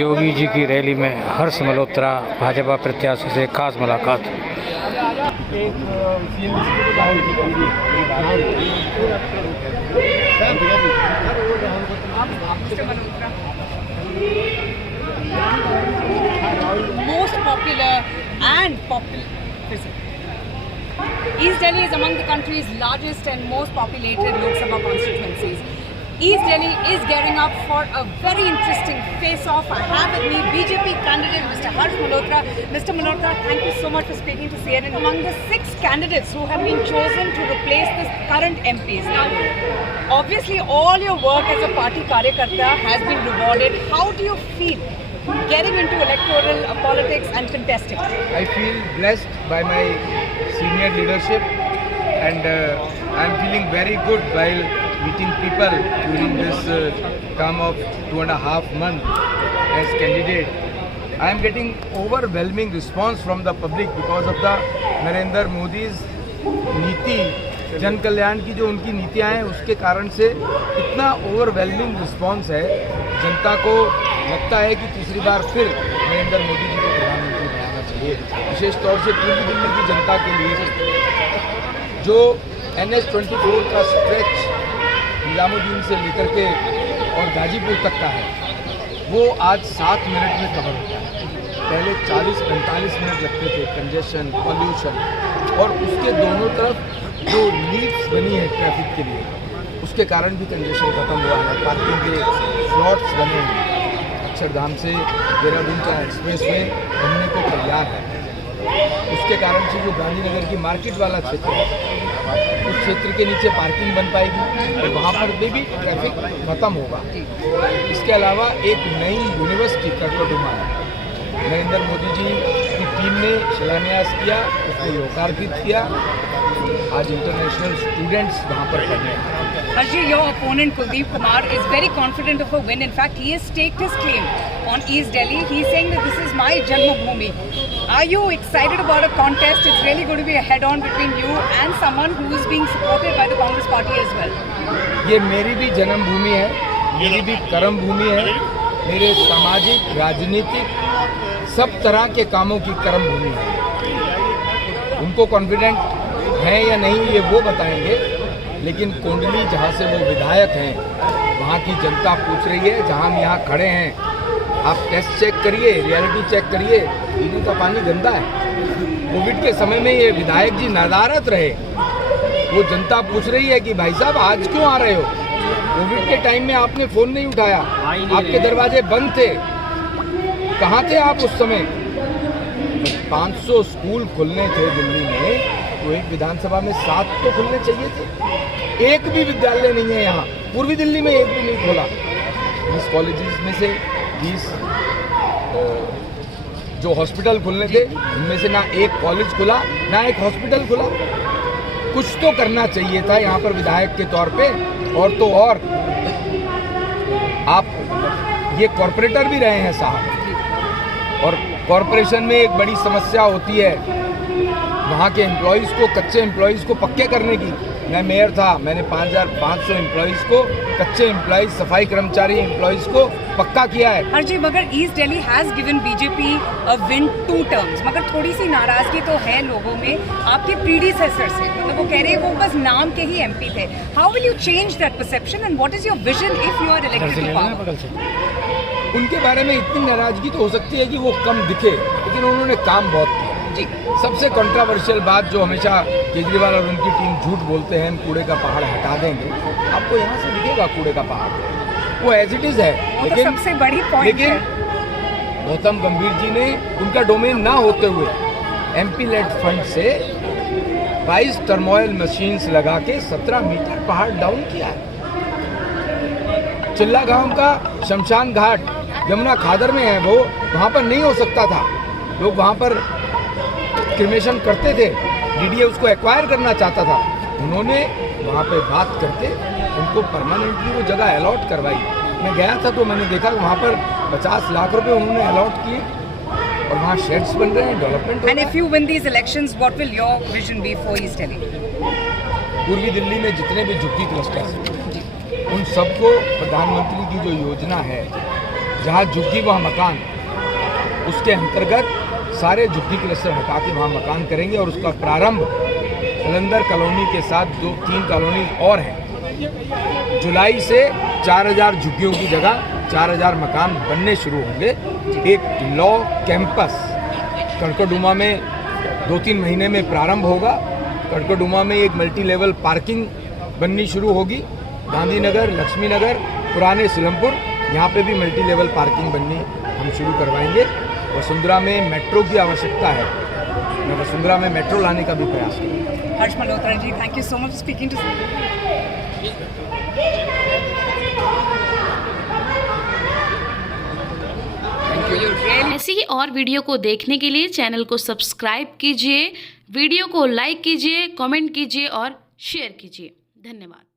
योगी जी की रैली में हर्ष मल्होत्रा भाजपा प्रत्याशी से खास मुलाकात। Most popular and popular. East Delhi is among the country's largest and most populated Lok Sabha constituencies. East Delhi is gearing up for a very interesting face-off. I have with me BJP candidate Mr. Harsh Malhotra. Mr. Malhotra, thank you so much for speaking to CNN. Among the 6 candidates who have been chosen to replace the current MPs, now obviously all your work as a party karyakarta has been rewarded. How do you feel getting into electoral politics and contesting? I feel blessed by my senior leadership and I am feeling very good while meeting people during this term of 2.5 months as candidate. I am getting overwhelming response from the public because of the Narendra Modi's नीति, जन कल्याण की जो उनकी नीतियां हैं उसके कारण से इतना ओवरवेलमिंग रिस्पांस है। जनता को लगता है कि तीसरी बार फिर नरेंद्र मोदी जी को प्रधानमंत्री बनाना चाहिए। विशेष तौर से पूर्वी दिल्ली की जनता के लिए जो NH-24 का स्ट्रेच निजामुद्दीन से लेकर के और गाजीपुर तक का है वो आज 7 मिनट में कवर होता है। पहले 40-45 मिनट लगते थे, कंजेशन, पॉल्यूशन, और उसके दोनों तरफ जो लीड्स बनी है ट्रैफिक के लिए उसके कारण भी कंजेशन खत्म हुआ है। पार्किंग के स्लॉट्स बने हैं। अक्षरधाम से देहरादून का एक्सप्रेस वे बनने को तैयार है। उसके कारण से जो गांधीनगर की मार्केट वाला क्षेत्र है उस क्षेत्र के नीचे पार्किंग बन पाएगी और वहाँ पर भी ट्रैफिक खत्म होगा। इसके अलावा एक नई यूनिवर्सिटी कर्कटुमा नरेंद्र मोदी जी की टीम ने शिलान्यास किया, उसको लोकार्पित किया। आज इंटरनेशनल स्टूडेंट्स वहाँ पर पढ़ने हैं। Harji, your opponent Kuldeep Kumar is very confident of a win. In fact, he has staked his claim on East Delhi. He is saying that this is my Janmabhoomi. Are you excited about a contest? It's really going to be a head-on between you and someone who is being supported by the Congress party as well. ये मेरी भी जन्मभूमि है, मेरी भी कर्म भूमि है, मेरे सामाजिक, राजनीतिक सब तरह के कामों की कर्म भूमि है। उनको कॉन्फिडेंट हैं या नहीं ये वो बताएंगे, लेकिन कोंडली जहाँ से वो विधायक हैं वहाँ की जनता पूछ रही है। जहाँ हम यहाँ खड़े हैं आप टेस्ट चेक करिए, रियलिटी चेक करिए, पीने का पानी गंदा है। कोविड के समय में ये विधायक जी नदारत रहे। वो जनता पूछ रही है कि भाई साहब आज क्यों आ रहे हो? कोविड के टाइम में आपने फ़ोन नहीं उठाया, आपके दरवाजे बंद थे, कहाँ थे आप उस समय? 500 स्कूल खुलने थे दिल्ली में, तो एक विधानसभा में 7 तो खुलने चाहिए थे। एक भी विद्यालय नहीं है यहाँ, पूर्वी दिल्ली में एक भी नहीं खोला। 20 कॉलेजेस में से 20 जो हॉस्पिटल खुलने थे उनमें से ना एक कॉलेज खुला ना एक हॉस्पिटल खुला। कुछ तो करना चाहिए था यहाँ पर विधायक के तौर पे। और तो और आप ये कॉरपोरेटर भी रहे हैं साहब, और कॉरपोरेशन में एक बड़ी समस्या होती है वहाँ के एम्प्लॉयज़ को, कच्चे एम्प्लॉयज़ को पक्के करने की। मैं मेयर था, मैंने 5500 एम्प्लॉयज़ को, कच्चे एम्प्लॉयज़, सफाई कर्मचारी एम्प्लॉयज़ को पक्का किया है। हरजी, मगर east Delhi has given BJP a win 2 terms, मगर थोड़ी सी नाराजगी तो है लोगों में आपके प्रीडिसेसर से। मतलब वो कह रहे हैं वो बस नाम के ही एमपी थे। How will you change that perception and what is your vision if you are elected to power? उनके बारे में इतनी नाराजगी तो हो सकती है कि वो कम दिखे, लेकिन उन्होंने काम बहुत किया जी। सबसे कंट्रोवर्शियल बात जो हमेशा केजरीवाल और उनकी टीम झूठ बोलते हैं, हम कूड़े का पहाड़ हटा देंगे। आपको यहाँ से दिखेगा कूड़े का पहाड़, वो एज इट इज है। लेकिन सबसे बड़ी पॉइंट है गौतम गंभीर जी ने उनका डोमेन ना होते हुए एमपी लेड फंड से 22 टर्मोइल मशीन्स लगा के 17 मीटर पहाड़ डाउन किया है। चिल्ला गांव का शमशान घाट यमुना खादर में है, वो वहाँ पर नहीं हो सकता था। लोग वहाँ पर क्रिमेशन करते थे, डीडीए उसको एक्वायर करना चाहता था। उन्होंने वहाँ पे बात करके उनको परमानेंटली वो जगह अलॉट करवाई। मैं गया था तो मैंने देखा वहाँ पर 50 लाख रुपए उन्होंने अलॉट किए और वहाँ शेड्स बन रहे हैं, development. And if you win these elections what will your vision be for east Delhi? पूर्वी दिल्ली में जितने भी झुग्गी क्लस्टर्स हैं उन सबको प्रधानमंत्री की जो योजना है जहाँ झुग्गी वहाँ मकान, उसके अंतर्गत सारे झुग्गी क्लस्टर हटा के वहाँ मकान करेंगे और उसका प्रारंभ कलंदर कॉलोनी के साथ 2-3 कॉलोनी और हैं। जुलाई से 4000 झुग्गियों की जगह 4000 मकान बनने शुरू होंगे। एक लॉ कैंपस कड़कड़डुमा में 2-3 महीने में प्रारंभ होगा। कड़कड़डुमा में एक मल्टी लेवल पार्किंग बननी शुरू होगी। गांधीनगर, लक्ष्मीनगर, पुराने सिलमपुर, यहाँ पे भी मल्टी लेवल पार्किंग बननी हम शुरू करवाएंगे। वसुंधरा में मेट्रो की आवश्यकता है, मैं वसुंधरा में मेट्रो लाने का भी प्रयास करूँगा। Harsh Malhotra ji, thank you so much for speaking to us. ऐसी ही और वीडियो को देखने के लिए चैनल को सब्सक्राइब कीजिए, वीडियो को लाइक कीजिए, कमेंट कीजिए और शेयर कीजिए। धन्यवाद।